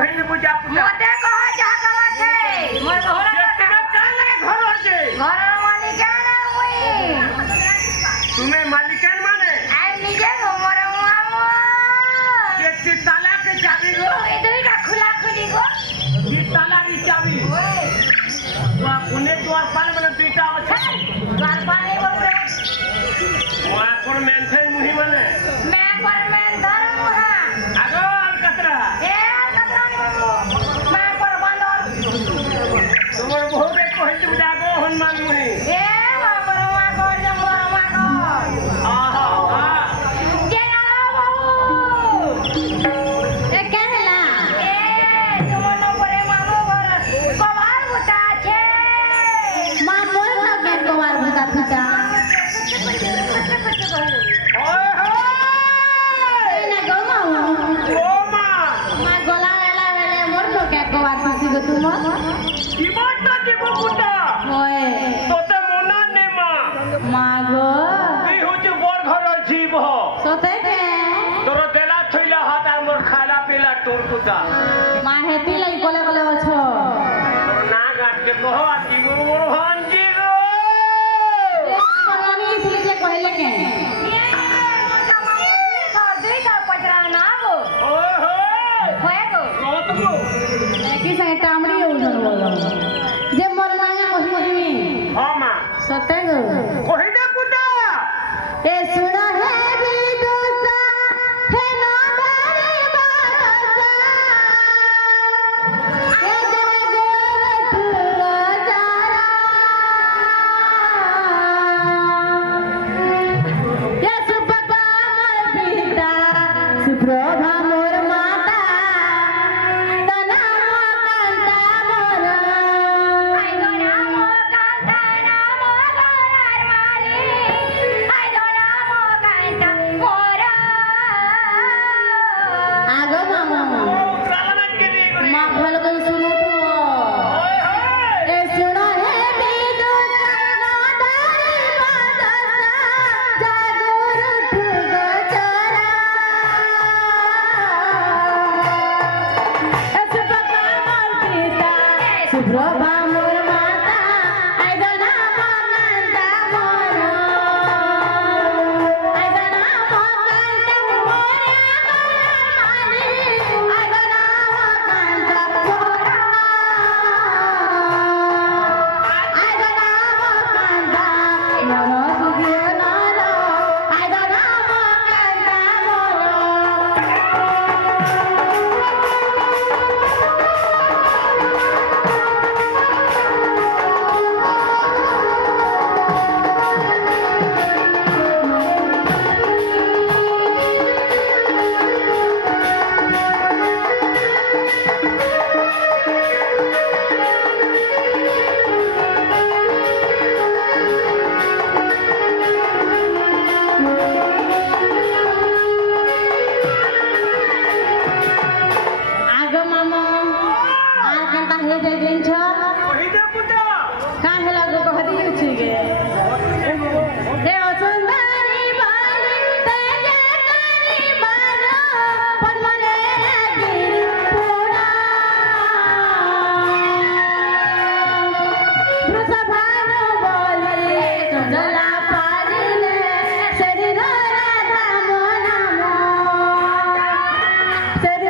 कहली बुझा पुजा मते कह जा कवा छे मोर घोड़ा तेरा कान लगे घर होचे घर मालिक ना हुई तुम्हें मालिकन माने आई निजे मोर मामू के ताला के चाबी गो ए दुईटा खुला खुली गो ये ताला की चाबी ओए वा कोने द्वारपाल बने दुईटा अछि द्वारपाल नहीं बोल रे वा कोन मेंथे मुही माने मैं पर मैं धर्म हा आगो अलकतरा ए कतरा नहीं मैं पर बंदर तुमर बहुत एक कहली बुझा गो हनुमान मुही ए पर मां को जमर मां को आहा जे ना बाबू ए कहला ए तुमनो परे मामू घर कबार बुता छे मां मोर ना के कोवार बुता फुटा ओए होए ए ना गो मां ओ मां मां गोला वेला वेले मोर नो के कोवार फुसी गो तुम जीवनटा जीव पुटा ओए तोते मना ने मां मां गो তুই হচ্ছে বড় ঘর জীব सोते के তোর দেলা থইলা হাত আর মোর খালা পেলা তোর কুটা मां हेती लाई कोले कोले ओछो তোর না গাটকে কহ আর জীব মোর ভাঞ্জি গো पलानी इसलिए जे कहले के ये दुईटा पचरा ना गो ওই হোয় होए गो কত গো की साइड टामड़ी ओजन बोलो जे मोर नागे कहि হ্যাঁ মা सोते गो কহিদে কুটা ए सुना है विदुषा है नादारी बादशा ए जगत राजारा ये सुपका मोर पिता सुप्रभा मोर माता तना मो कांता मोर आई दो नामो कांता नामो गलार माली आई दो नामो कांता मोरा आगो मामा উতরালা কে দিয়ে করে माँ भल को सुनो तो ওই হোয় ए सुनो है विदुषा नादारी बादशा जागुर उठ गोचरा ए सुपका मोर पिता सुप्रभा मोर माता आई दो नामो कांता मोर आई दो नामो कांता मोर माली आई दो नामो कांता मोर आई दो नामो कांता मोर सुखियो नारो आई दो नामो कांता आगो मामा आर कंता हे दे दिन छ কহিদে কুটা का हेला गो कहती अछि गे हे ओ सुंदरी बाली तेजे करी बानो पद्मरे गिरी पूरा वृषभानु बोले चंदला पारिले शरीर राधा मो नाम शरीर